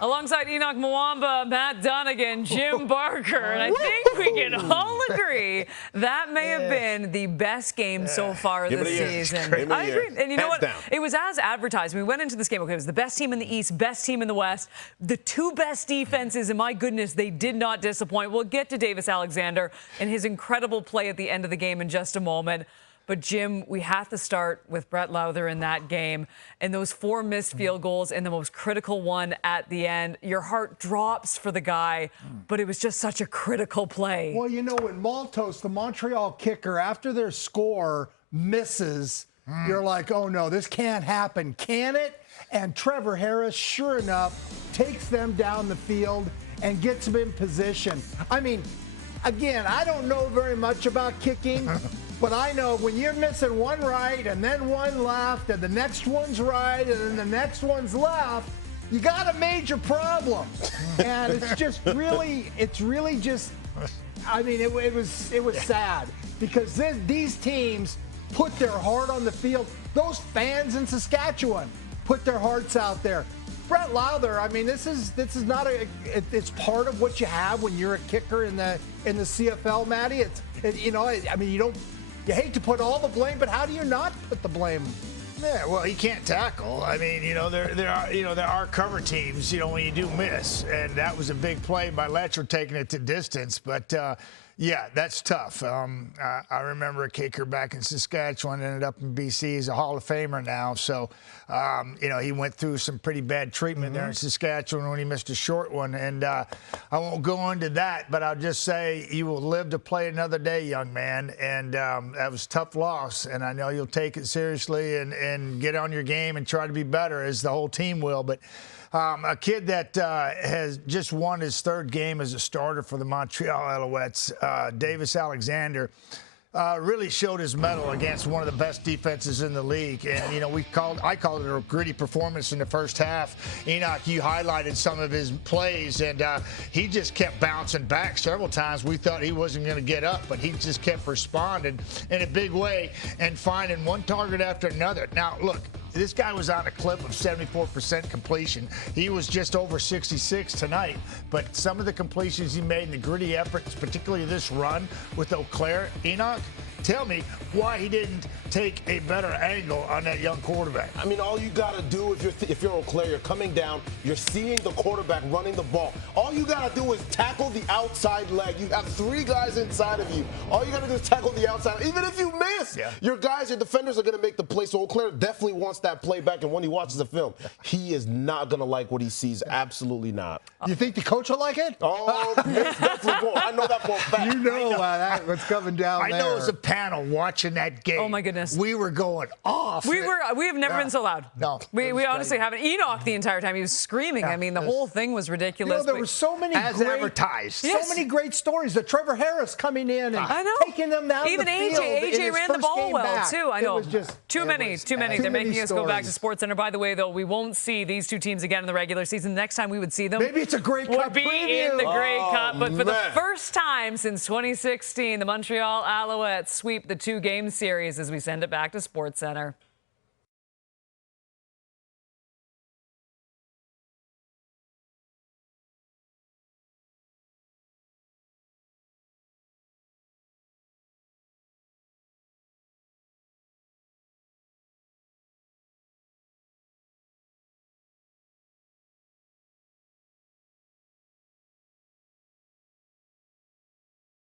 Alongside Enoch Mwamba, Matt Dunnigan, Jim Barker, and I think we can all agree that may have been the best game so far this season. I agree. And you know what? It was as advertised. We went into this game, okay, it was the best team in the East, best team in the West, the two best defenses, and my goodness, they did not disappoint. We'll get to Davis Alexander and his incredible play at the end of the game in just a moment. But, Jim, we have to start with Brett Lauther in that game and those 4 missed field goals and the most critical one at the end. Your heart drops for the guy, but it was just such a critical play. Well, you know, when Maltos, the Montreal kicker, after their score misses, you're like, oh, no, this can't happen, can it? And Trevor Harris, sure enough, takes them down the field and gets them in position. I mean, again, I don't know very much about kicking. But I know when you're missing one right and then one left and the next one's right and then the next one's left, you got a major problem. And it's really just, I mean, it was sad because these teams put their heart on the field. Those fans in Saskatchewan put their hearts out there. Brett Lauther, I mean, this is not it's part of what you have when you're a kicker in the CFL, Matty. I mean, you hate to put all the blame, but how do you not put the blame? Yeah, well, he can't tackle. I mean, there are cover teams, when you do miss, and that was a big play by Letcher taking it to distance. But yeah, that's tough. I remember a kicker back in Saskatchewan, ended up in BC. He's a Hall of Famer now. So, he went through some pretty bad treatment there in Saskatchewan when he missed a short one. And I won't go into that, but I'll just say you will live to play another day, young man. And that was a tough loss. And I know you'll take it seriously and get on your game and try to be better, as the whole team will. But a kid that has just won his 3rd game as a starter for the Montreal Alouettes, Davis Alexander, really showed his mettle against one of the best defenses in the league. And, I called it a gritty performance in the first half. Enoch, you highlighted some of his plays, and he just kept bouncing back several times. We thought he wasn't going to get up, but he just kept responding in a big way and finding one target after another. Now, look, this guy was on a clip of 74% completion. He was just over 66 tonight. But some of the completions he made in the gritty efforts, particularly this run with Eau Claire, Enoch, tell me why he didn't take a better angle on that young quarterback. I mean, all you got to do if you're Eau Claire, you're coming down, you're seeing the quarterback running the ball. All you got to do is tackle the outside leg. You have 3 guys inside of you. All you got to do is tackle the outside. Even if you miss, your defenders are going to make the play. So Eau Claire definitely wants that play back. And when he watches the film, he is not going to like what he sees. Absolutely not. You think the coach will like it? Oh, definitely won't. I know that for a fact. You know what's coming down there. I know as a panel watching that game. Oh, my goodness. We were going off. We have never been so loud. No. We honestly haven't. Enoch the entire time, he was screaming. I mean, the whole thing was ridiculous. There were so many advertised. So many great stories. The Trevor Harris coming in and taking them down Even the field. AJ ran the ball well, too. I know. It was just too many. They're making us go back to SportsCenter. By the way, though, we won't see these two teams again in the regular season. The next time we would see them, maybe it's a Grey Cup would be preview. in the Grey Cup. But for the first time since 2016, the Montreal Alouettes sweep the 2-game series as we send it back to SportsCenter.